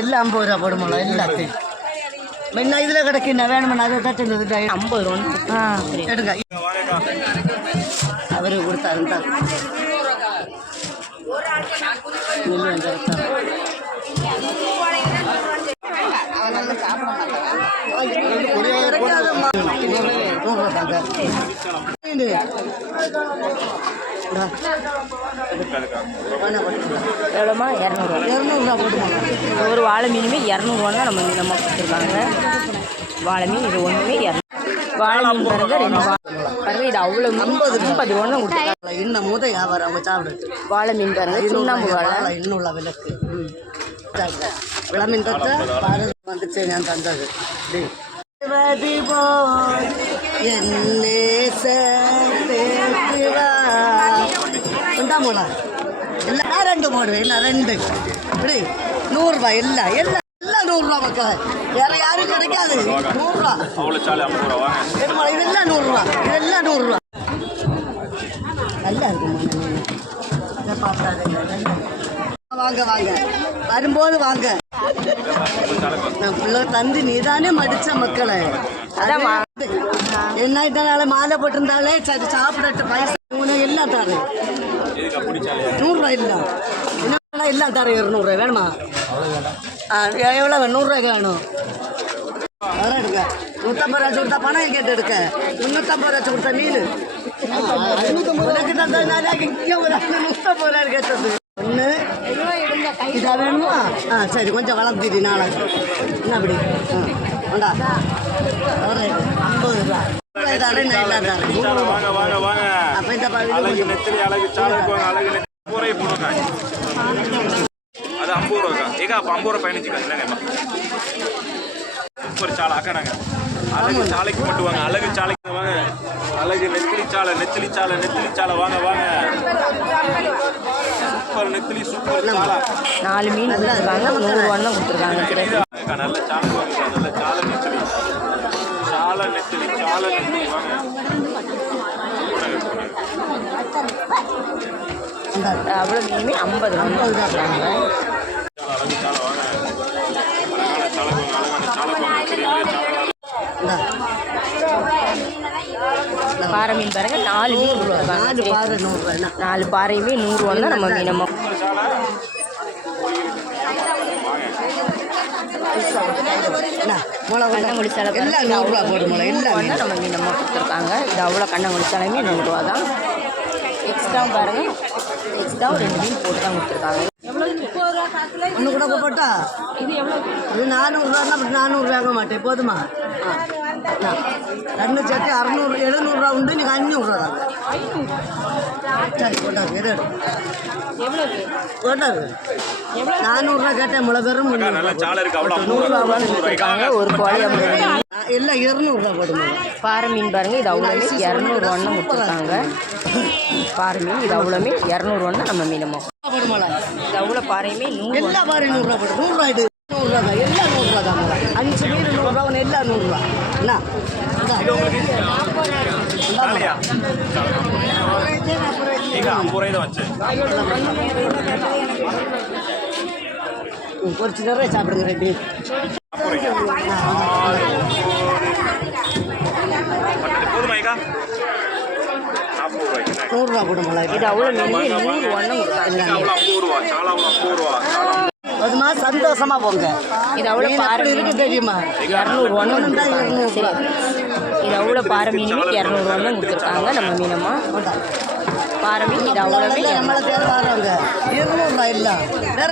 எல்லாம் 50 ரூபா போடுமாளா எல்லாத்தையும் முன்ன இதுல கிடைக்குன்னா வேணும்னா அதை தட்டு 50 ரூபா எடுங்க அவரு கொடுத்தாரு எவ்வளோமா 200 போட்டுமா ஒரு வாழை மீனுமே 200 தான் நம்ம கொடுத்துருக்காங்க. வாழை மீன் இது ஒன்றுமே 200. வாழை மீன் பாருங்க 2 பாருங்க இது அவ்வளோ 50 ரூபா கொடுத்துருக்காங்க. இன்னும் முத வியாபாரம் அவங்க சாப்பிடுது. வாழை மீன் பாருங்க சுண்ணாம்பு வாழை இன்னும் உள்ள விளக்கு விளமீன் தட்ட வந்துச்சு நான் தந்தது உண்டாமோலா எல்லாம் 2 போடுவேன் என்ன 2 இப்படி 100 ரூபாய் எல்லாம் 100 ரூபா மக்கள் வேற யாரும் கிடைக்காது 100 ரூபா இதெல்லாம் 100 ரூபா இதெல்லாம் 100 ரூபா நல்லா இருக்கும். வாங்க வாங்க வரும்போது வாங்க பிள்ளை தந்து நீதானே மடிச்ச மக்களை என்ன இதனால மாலை போட்டிருந்தாலே சரி சாப்பிடட்டு பைசா எல்லாம் தாரு 100 ரூபாய் இல்லை எல்லாம் தாரு 200 வேணுமா எவ்வளோ 100 ரூபாய்க்கு வேணும் அதெல்லாம் எடுக்க 150 ரூபா கொடுத்தா பணம் கேட்டு எடுக்க 350 ரூபா கொடுத்தா மீன் உனக்கு தந்ததுனால இங்கே ஒரு 150 ரூபா கேட்டது ஒன்று இதாக வேணுமா சரி கொஞ்சம் வளர்ந்துடி நாளைக்கு என்ன அப்படி வேண்டா ஒரு 50 ரூபா அப்போ இந்த அது 50 ரூபாக்கா ஏகா அப்போ 50 ரூபா பயணிச்சுக்கா இல்லைங்கம்மா சூப்பர் சாலை அக்கானாங்க அழகு சாலைக்கு மட்டும் வாங்க அழகு சாலைக்கு வாங்க அழகு நெத்திலி சாலை வாங்க வாங்க சூப்பர் நெத்திலி சூப்பர் சாலை 4 மீன் கொடுத்துருக்காங்க 100 ரூபா கொடுத்துருக்காங்க. நல்ல சாலை வாங்க நல்ல சாலை நெத்திலி வாங்க அவ்வளோ மீனுமே 50 ரூபா கொடுத்துருக்காங்க. பாறை மீன் பாருங்க 4 மீன் கொடுத்துருக்காங்க. 4 பாறையுமே 100 ரூபா தான் நம்ம மீனம்மா கண்ணங்குடி சாலை நம்ம மீனம்மா கொடுத்துருக்காங்க. இது அவ்வளோ கண்ணங்குடி சாலையுமே 100 ரூபா தான். எக்ஸ்ட்ரா பாருங்க எக்ஸ்ட்ரா 2 மீன் போட்டு தான் கொடுத்துருக்காங்க. ஒன்று கூட போட்டா இது எவ்வளோ இது 400 ரூபா 400 வாங்க மாட்டேன் போதுமா 2 சேர்த்து 600 700 ரூபா உண்டு நீங்கள் 500 ரூபா தாங்க சரி போட்டாரு எது போட்டாரு 400 ரூபா கேட்டேன் முளை பேரும் 100 ரூபா கொடுத்துருக்காங்க. ஒரு கோழி எல்லாம் 200 ரூபா போடுங்க. பாறை மீன் பாருங்க இது அவ்வளோமே 200 ரூபான்னு கொடுத்துருக்காங்க. பாறை மீன் இது அவ்வளோமே 200 ரூபான்னு நம்ம மீனமோ போடுமாடா இது அவ்வளோ பாறையுமே 100 எல்லா பாறையும் 100 ரூபா போடு 100 ரூபா இது 100 ரூபா தான் எல்லாம் 100 ரூபா தான் 5 மீன் 100 ரூபா எல்லாம் 100 ரூபா என்ன பொறிச்சு நிறைய சாப்பிடுங்க ரெண்டு 100 ரூபா போடுங்களா இது அவ்வளோ மீன் 100 ரூபான்னு அதுமா சந்தோஷமா போங்க. இது அவ்வளோ பாறை இருக்கு தெரியுமா 200 ரூபான்னு இது அவ்வளோ பாறை மீனுமே 200 ரூபான்னு கொடுத்துருக்காங்க நம்ம மீனம்மா பாறை மீன் இது அவ்வளோமே நம்மளை தேவை வராங்க 200 ரூபா இல்லை வேற